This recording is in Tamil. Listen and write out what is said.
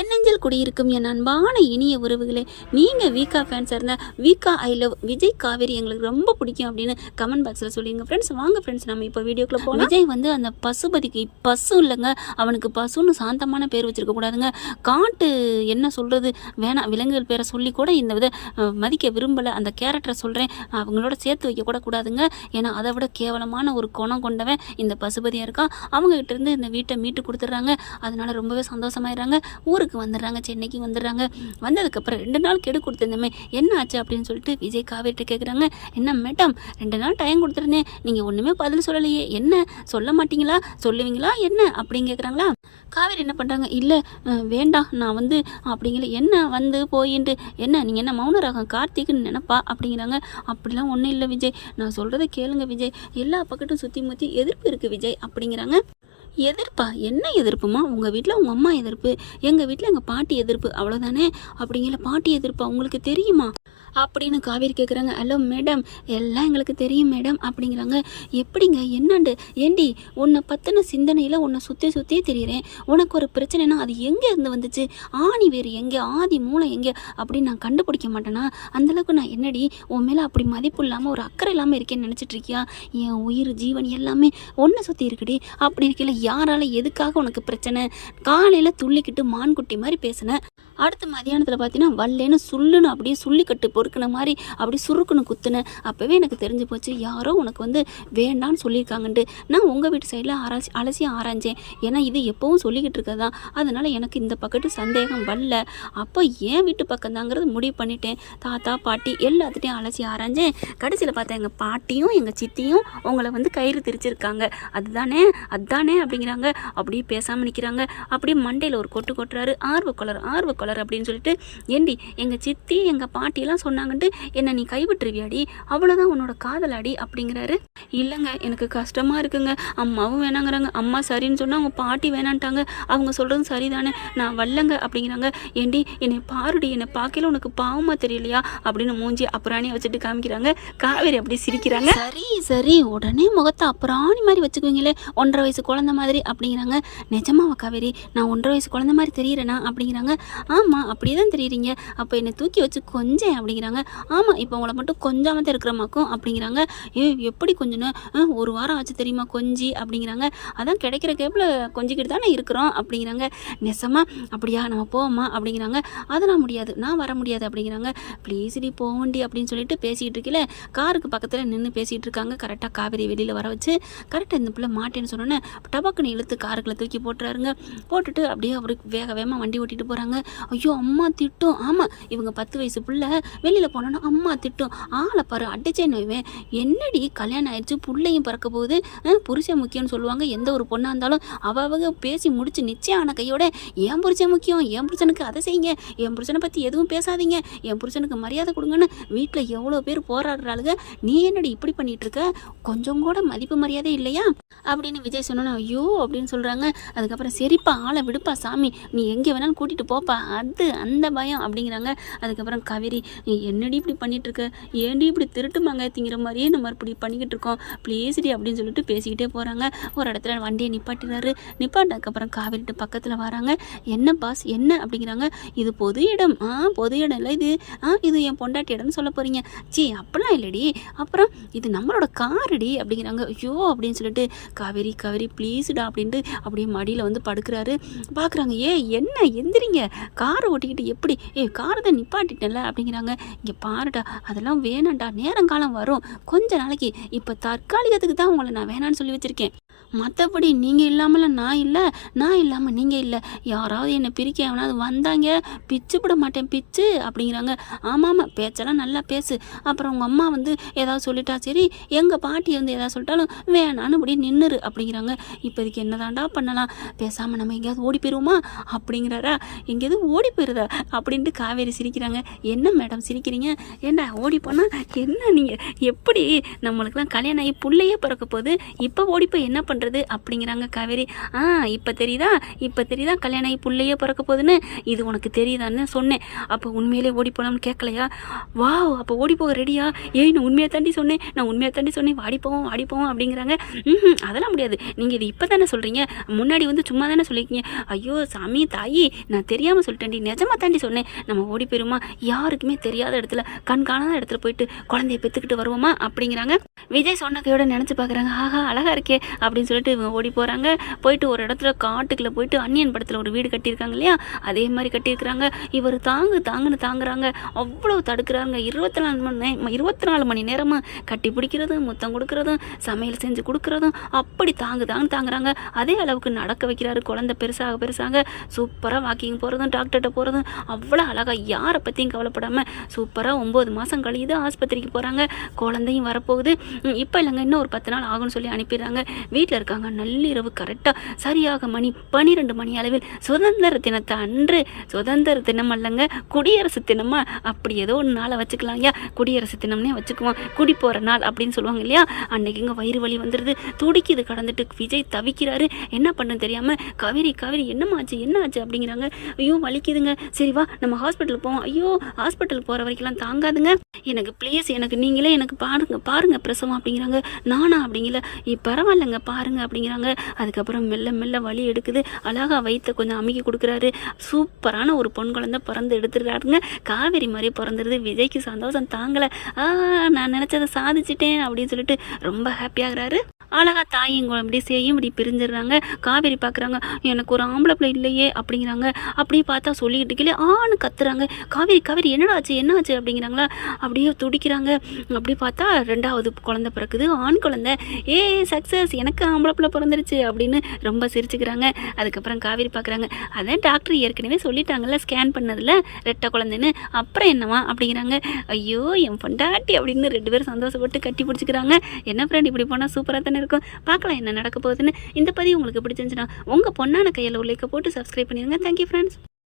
என்னஞ்சல் குடியிருக்கும் என் அன்பான இனிய உறவுகளே நீங்கள் வீக்கா ஃபேன்ஸாக இருந்தால் வீக்கா ஐ லவ் விஜய் காவேரி எங்களுக்கு ரொம்ப பிடிக்கும் அப்படின்னு கமெண்ட் பாக்ஸில் சொல்லிடுங்க ஃப்ரெண்ட்ஸ் வாங்க ஃப்ரெண்ட்ஸ் நம்ம இப்போ வீடியோக்குள்ள போகலாம் விஜய் வந்து அந்த பசுபதிக்கு பசு இல்லைங்க. அவனுக்கு பசுன்னு சாந்தமான பேர் வச்சுருக்க கூடாதுங்க. காட்டு என்ன சொல்கிறது வேணாம் விலங்குகள் பேரை சொல்லி கூட இந்த வித மதிக்க விரும்பலை. அந்த கேரக்டரை சொல்கிறேன் அவங்களோட சேர்த்து வைக்க கூட கூடாதுங்க. ஏன்னா அதை விட கேவலமான ஒரு குணம் கொண்டவன் இந்த பசுபதியாக இருக்கான். அவங்ககிட்ட இருந்து இந்த வீட்டை மீட்டு கொடுத்துட்றாங்க. அதனால ரொம்பவே சந்தோஷமாயிடுறாங்க. ஊருக்கு வந்துடுறாங்க சென்னைக்கு வந்துடுறாங்க. வந்ததுக்கப்புறம் ரெண்டு நாள் கெடு கொடுத்துருந்தமே. என்ன ஆச்சு அப்படின்னு சொல்லிட்டு விஜய் காவேரிட்ட கேட்குறாங்க என்ன மேடம் ரெண்டு நாள் டைம் கொடுத்துருந்தேன். நீங்கள் ஒன்றுமே பதில் சொல்லலையே. என்ன? சொல்ல மாட்டீங்களா? சொல்லுவீங்களா? என்ன? அப்படின்னு கேட்குறாங்களா காவேரி என்ன பண்ணுறாங்க இல்லை வேண்டாம் நான் வந்து அப்படிங்கிற என்ன வந்து போயின்ட்டு என்ன நீங்கள் என்ன மௌனராகம் கார்த்திக்னு நினப்பா? அப்படிங்கிறாங்க. அப்படிலாம் ஒன்றும் இல்லை விஜய். நான் சொல்கிறத கேளுங்க விஜய். எல்லா பக்கட்டும் சுற்றி முற்றி எதிர்ப்பு இருக்குது விஜய் அப்படிங்கிறாங்க. எதிர்ப்பா? என்ன எதிர்ப்புமா? உங்கள் வீட்டில் உங்கள் அம்மா எதிர்ப்பு. எங்கள் வீட்டில் எங்கள் பாட்டி எதிர்ப்பு. அவ்வளோதானே அப்படிங்கிற பாட்டி எதிர்ப்பா? உங்களுக்கு தெரியுமா? அப்படின்னு காவேரி கேட்குறாங்க ஹலோ மேடம் எல்லாம் எங்களுக்கு தெரியும் மேடம் அப்படிங்கிறாங்க. எப்படிங்க? என்னண்டு? ஏண்டி உன்னை பற்றின சிந்தனையில் உன்னை சுற்றி சுற்றியே தெரியுறேன். உனக்கு ஒரு பிரச்சனைனா அது எங்கே இருந்து வந்துச்சு? ஆணி வேறு எங்கே? ஆதி மூளை எங்கே? அப்படின்னு நான் கண்டுபிடிக்க மாட்டேனா? அந்தளவுக்கு நான் என்னடி உன் மேலே அப்படி மதிப்பு இல்லாமல் ஒரு அக்கறை இல்லாமல் இருக்கேன்னு நினச்சிட்டு இருக்கியா? என் உயிர் ஜீவன் எல்லாமே ஒன்றை சுற்றி இருக்குடி. அப்படி இருக்கல யாரால எதுக்காக உனக்கு பிரச்சனை? காலையில் துள்ளிக்கிட்டு மான்குட்டி மாதிரி பேசினேன் அடுத்த மதியானத்தில் பார்த்தீங்கன்னா வல்லேன்னு சுள்ளுன்னு அப்படியே சுள்ளிக்கட்டு பொறுக்கின மாதிரி அப்படி சுருக்குன்னு குத்துனேன் அப்போவே எனக்கு தெரிஞ்சு போச்சு யாரோ உனக்கு வந்து வேண்டான்னு சொல்லியிருக்காங்கன்ட்டு. நான் உங்கள் வீட்டு சைடில் ஆராய்ச்சி அலசி ஆராய்ஞ்சேன். ஏன்னா இது எப்போவும் சொல்லிக்கிட்டு இருக்கதா அதனால் எனக்கு இந்த பக்கத்து சந்தேகம் வரல. அப்போ ஏன் வீட்டு பக்கம் தாங்கிறது முடிவு பண்ணிட்டேன். தாத்தா பாட்டி எல்லாத்துட்டையும் அலசி ஆராய்ஞ்சேன். கடைசியில் பார்த்தா எங்கள் பாட்டியும் எங்கள் சித்தியும் உங்களை வந்து கயிறு திரிச்சிருக்காங்க. அதுதானே அதுதானே அப்படிங்கிறாங்க. அப்படியே பேசாமல் நிற்கிறாங்க அப்படியே மண்டையில் ஒரு கொட்டு கொட்டுறாரு. ஆர்வ கலர் ஆர்வ கலர் அப்படின்னு சொல்லிட்டு ஏண்டி எங்கள் சித்தி எங்கள் பாட்டியெல்லாம் சொன்னாங்கன்ட்டு என்னை நீ கைவிட்டுருவியாடி? அவ்வளோதான் உன்னோட காதலாடி அப்படிங்கிறாரு. இல்லைங்க எனக்கு கஷ்டமாக இருக்குங்க. அம்மாவும் வேணாங்கிறாங்க. அம்மா சரின்னு சொன்னால் அவங்க பாட்டி வேணான்ட்டாங்க. அவங்க சொல்கிறதும் சரிதானே. நான் வல்லங்க அப்படிங்கிறாங்க. ஏண்டி என்னை பாருடி. என்னை பார்க்கல உனக்கு பாவமாக தெரியலையா? அப்படின்னு மூஞ்சி அப்புறாணி வச்சுட்டு காமிக்கிறாங்க. காவேரி அப்படி சிரிக்கிறாங்க. சரி சரி. உடனே முகத்தை அப்புறாணி மாதிரி வச்சுக்குவீங்களே. ஒன்றரை வயசு குழந்தை மாதிரி அப்படிங்கிறாங்க. நிஜமாவா காவேரி? நான் ஒன்றரை வயசு குழந்த மாதிரி தெரியுறேனா? அப்படிங்கிறாங்க. ஆமாம் அப்படியே தான் தெரியுறீங்க. அப்போ என்னை தூக்கி வச்சு கொஞ்சம் அப்படிங்கிறாங்க. ஆமாம் இப்போ உங்களை மட்டும் கொஞ்சாம தான் இருக்கிறமாக்கும் அப்படிங்கிறாங்க. ஏ எப்படி கொஞ்சம்னு ஒரு வாரம் ஆச்சு தெரியுமா கொஞ்சி அப்படிங்கிறாங்க. அதான் கிடைக்கிற கேப்பில் கொஞ்சிக்கிட்டு தானே இருக்கிறோம் அப்படிங்கிறாங்க. நெசமா அப்படியா நம்ம போவோமா அப்படிங்கிறாங்க. அதெல்லாம் முடியாது நான் வர முடியாது அப்படிங்கிறாங்க. ப்ளீஸ் போக வேண்டி அப்படின்னு சொல்லிட்டு பேசிகிட்டு இருக்கல காருக்கு பக்கத்தில் நின்று பேசிகிட்டு இருக்காங்க. கரெக்டாக காவேரி வெளியில் வர வச்சு கரெக்டாக இந்த பிள்ளை மாட்டேன்னு சொன்னோன்னே டபக்குன்னு இழுத்து காருக்குள்ள தூக்கி போட்டுறாருங்க. போட்டுட்டு அப்படியே அவருக்கு வேக வேகமாக வண்டி ஓட்டிகிட்டு போகிறாங்க ஐயோ அம்மா திட்டும். ஆமாம் இவங்க பத்து வயசு பிள்ளை வெளியில் போனோன்னா அம்மா திட்டும். ஆளை பாரு அடிச்சேன்னு நோய்வேன் என்னடி கல்யாணம் ஆயிடுச்சு புள்ளையும் பிறக்க போகுது புருஷன் முக்கியம்னு சொல்லுவாங்க. எந்த ஒரு பொண்ணாக இருந்தாலும் அவ அவங்க பேசி முடிச்சு நிச்சயம் ஆன கையோட என் புருஷன் முக்கியம் என் புருஷனுக்கு அதை செய்யுங்க. என் புருஷனை பற்றி எதுவும் பேசாதீங்க. என் புருஷனுக்கு மரியாதை கொடுங்கன்னு வீட்டில் எவ்வளோ பேர் போராடுறாளுங்க நீ என்னடி இப்படி பண்ணிட்டு இருக்க கொஞ்சம் கூட மதிப்பு மரியாதை இல்லையா? அப்படின்னு விஜய் சொன்னோன்னா ஐயோ அப்படின்னு சொல்கிறாங்க அதுக்கப்புறம் சரிப்பா ஆளை விடுப்பா சாமி. நீ எங்கே வேணாலும் கூட்டிகிட்டு போப்பா. அது அந்த பயம் அப்படிங்கிறாங்க. அதுக்கப்புறம் காவேரி என்னடி இப்படி பண்ணிட்டு இருக்க ஏன்டி இப்படி திருட்டு மாங்காய் திங்கிற மாதிரியே நம்ம இப்படி பண்ணிக்கிட்டு இருக்கோம் ப்ளீஸ்டி அப்படின்னு சொல்லிட்டு பேசிக்கிட்டே போகிறாங்க ஒரு இடத்துல வண்டியை நிப்பாட்டினாரு நிப்பாட்டதுக்கப்புறம் காவேரிட்டு பக்கத்தில் வராங்க. என்ன பாஸ் என்ன? அப்படிங்கிறாங்க. இது பொது இடம். ஆ பொது இடம் இல்லை இது. ஆ இது என் பொண்டாட்டி இடம்னு சொல்ல போகிறீங்க சி அப்படிலாம் இல்லைடி. அப்புறம் இது நம்மளோட காரடி அப்படிங்கிறாங்க. ஐயோ அப்படின்னு சொல்லிட்டு காவேரி காவேரி ப்ளீஸ்டா அப்படின்ட்டு அப்படியே மடியில் வந்து படுக்கிறாரு. பார்க்குறாங்க ஏ என்ன எந்திரிங்க? காரை ஓட்டிக்கிட்டு எப்படி? ஏ காரை தான் நிப்பாட்டிட்டேன்ல அப்படிங்கிறாங்க. இங்கே பாருடா அதெல்லாம் வேணாண்டா நேரங்காலம் வரும். கொஞ்ச நாளைக்கு. இப்போ தற்காலிகத்துக்கு தான் உங்களை நான் வேணான்னு சொல்லி வச்சுருக்கேன். மற்றபடி நீங்கள் இல்லாமல் நான் இல்லை நான் இல்லாமல் நீங்கள் இல்லை. யாராவது என்னை பிரிக்க எவனாவது வந்தாங்க பிச்சு விட மாட்டேன் பிச்சு அப்படிங்கிறாங்க. ஆமாம் ஆமாம் பேச்செல்லாம் நல்லா பேசு. அப்புறம் உங்கள் அம்மா வந்து ஏதாவது சொல்லிட்டா சரி எங்கள் பாட்டி வந்து ஏதாவது சொல்லிட்டாலும் வேணான்னு இப்படி நின்றுரு அப்படிங்கிறாங்க. இப்போதைக்கு என்னதாண்டா பண்ணலாம்? பேசாமல் நம்ம எங்கேயாவது ஓடி போயிடுவோமா அப்படிங்கிறாரா? எங்கேயாவது ஓடி போயிருதா? அப்படின்ட்டு காவேரி சிரிக்கிறாங்க. என்ன மேடம் சிரிக்கிறீங்க? ஏண்டா ஓடி போனால் என்ன நீங்கள் எப்படி நம்மளுக்குலாம் கல்யாணம் ஆகி பிள்ளையே பிறக்க போகுது? இப்போ ஓடி போய் என்ன பண்ணுறது பண்ணுறது அப்படிங்கிறாங்க காவேரி. ஆ இப்போ தெரியுதா? இப்போ தெரியுதா? கல்யாணம் ஆகி பிள்ளையே பிறக்க போகுதுன்னு? இது உனக்கு தெரியுதான்னு சொன்னேன். அப்போ உண்மையிலே ஓடி போகலாம்னு கேட்கலையா? வாவ் அப்போ ஓடி போக ரெடியா ஏய் நான் உண்மையை தாண்டி சொன்னேன். நான் உண்மையை தாண்டி சொன்னேன். வாடி போவோம் வாடி போவோம் அப்படிங்கிறாங்க. ம் அதெல்லாம் முடியாது. நீங்கள் இது இப்போ தானே சொல்கிறீங்க முன்னாடி வந்து சும்மா தானே சொல்லியிருக்கீங்க. ஐயோ சாமி தாயி நான் தெரியாமல் சொல்லிட்டேன்டி. நிஜமா தாண்டி சொன்னேன். நம்ம ஓடி போயிருமா? யாருக்குமே தெரியாத இடத்துல கண் காணாத இடத்துல போயிட்டு குழந்தைய பெற்றுக்கிட்டு வருவோமா? அப்படிங்கிறாங்க. விஜய் சொன்ன கையோட நினச்சி பார்க்குறாங்க ஆஹா அழகா இருக்கே அப்படின்னு சொல்லிட்டு இவங்க ஓடி போகிறாங்க போயிட்டு ஒரு இடத்துல காட்டுக்குள்ளே போயிட்டு அன்னியன் படத்தில் ஒரு வீடு கட்டியிருக்காங்க இல்லையா? அதே மாதிரி கட்டியிருக்கிறாங்க. இவர் தாங்கு தாங்குன்னு தாங்குறாங்க. அவ்வளோ தடுக்கிறாங்க. இருபத்தி நாலு மணி இருபத்தி நாலு மணி நேரமும் கட்டி பிடிக்கிறதும் முத்தம் கொடுக்கறதும் சமையல் செஞ்சு கொடுக்குறதும் அப்படி தாங்கு தாங்கு தாங்குறாங்க. அதே அளவுக்கு நடக்க வைக்கிறாரு. குழந்தை பெருசாக பெருசாக சூப்பராக வாக்கிங் போகிறதும் டாக்டர்கிட்ட போகிறதும் அவ்வளோ அழகாக யாரை பற்றியும் கவலைப்படாமல் சூப்பராக ஒம்பது மாதம் கழியுது ஆஸ்பத்திரிக்கு போகிறாங்க குழந்தையும் வரப்போகுது. இப்போ இல்லைங்க இன்னும் ஒரு பத்து நாள் ஆகும்னு சொல்லி அனுப்பிடுறாங்க. வீட்டில் இருக்காங்க நள்ளிரவு கரெக்டாக சரியாக மணி பன்னிரெண்டு மணி அளவில் சுதந்திர தினத்தை அன்று சுதந்திர தினம் அல்லங்க குடியரசு தினமா? அப்படி ஏதோ ஒரு நாளை வச்சுக்கலாம் ஐயா. குடியரசு தினம்னே வச்சுக்குவோம். குடி போகிற நாள் அப்படின்னு சொல்லுவாங்க இல்லையா? அன்னைக்கு இங்கே வயிறு வலி வந்துடுது துடிக்குது கடந்துட்டு விஜய் தவிக்கிறாரு. என்ன பண்ண தெரியாமல் கவிரி கவிரி என்னம்மா என்னமாச்சு என்ன ஆச்சு அப்படிங்கிறாங்க. ஐயோ வலிக்குதுங்க. சரி வா நம்ம ஹாஸ்பிட்டலுக்கு போவோம். ஐயோ ஹாஸ்பிட்டல் போகிற வரைக்கும்லாம் தாங்காதுங்க. எனக்கு ப்ளீஸ் எனக்கு நீங்களே எனக்கு பாருங்க பாருங்க பிரசவம் அப்படிங்கிறாங்க. நானா அப்படிங்கல. பரவாயில்லைங்க பாருங்க அப்படிங்கிறாங்க. அதுக்கப்புறம் மெல்ல மெல்ல வலி எடுக்குது. அழகா வயிற்ற கொஞ்சம் அமுக்கி கொடுக்குறாரு. சூப்பரான ஒரு பொன் குழந்தை பிறந்து எடுத்துடுறாருங்க. காவேரி மாதிரி பிறந்துருது. விஜய்க்கு சந்தோஷம் தாங்கலை. ஆ நான் நினச்சதை சாதிச்சிட்டேன் அப்படின்னு சொல்லிட்டு ரொம்ப ஹாப்பியாகிறாரு அழகா தாயும் இப்படி செய்யும் இப்படி பிரிஞ்சிடுறாங்க. காவேரி பார்க்குறாங்க எனக்கு ஒரு ஆம்பளை பிள்ளை இல்லையே அப்படிங்கிறாங்க. அப்படியே பார்த்தா சொல்லிக்கிட்டு கீழே ஆன்னு கத்துறாங்க. காவேரி காவேரி என்னடா ஆச்சு என்ன ஆச்சு அப்படிங்கிறாங்களா? அப்படியே துடிக்கிறாங்க. அப்படி பார்த்தா ரெண்டாவது குழந்தை பிறக்குது. ஆண் குழந்தை. ஏ சக்ஸஸ் எனக்கு ஆம்பளை பிள்ளை பிறந்துருச்சு அப்படின்னு ரொம்ப சிரிச்சுக்கிறாங்க. அதுக்கப்புறம் காவேரி பார்க்குறாங்க அதான் டாக்டர் ஏற்கனவே சொல்லிட்டாங்கல்ல ஸ்கேன் பண்ணதில் ரெட்டை குழந்தைன்னு. அப்புறம் என்னவா அப்படிங்கிறாங்க. ஐயோ என் பொண்டாட்டி அப்படின்னு ரெண்டு பேரும் சந்தோஷப்பட்டு கட்டி பிடிச்சிக்கிறாங்க. என்ன ஃப்ரெண்ட் இப்படி போனால் சூப்பராக தானே இருக்கும். பார்க்கலாம் என்ன நடக்க போகுதுன்னு. இந்த பதிவு உங்களுக்கு பிடிச்சிருந்துச்சுன்னா உங்கள் பொண்ணான கையில் உள்ளிக்க போட்டு சப்ஸ்கிரைப் பண்ணிடுங்க. Thank you friends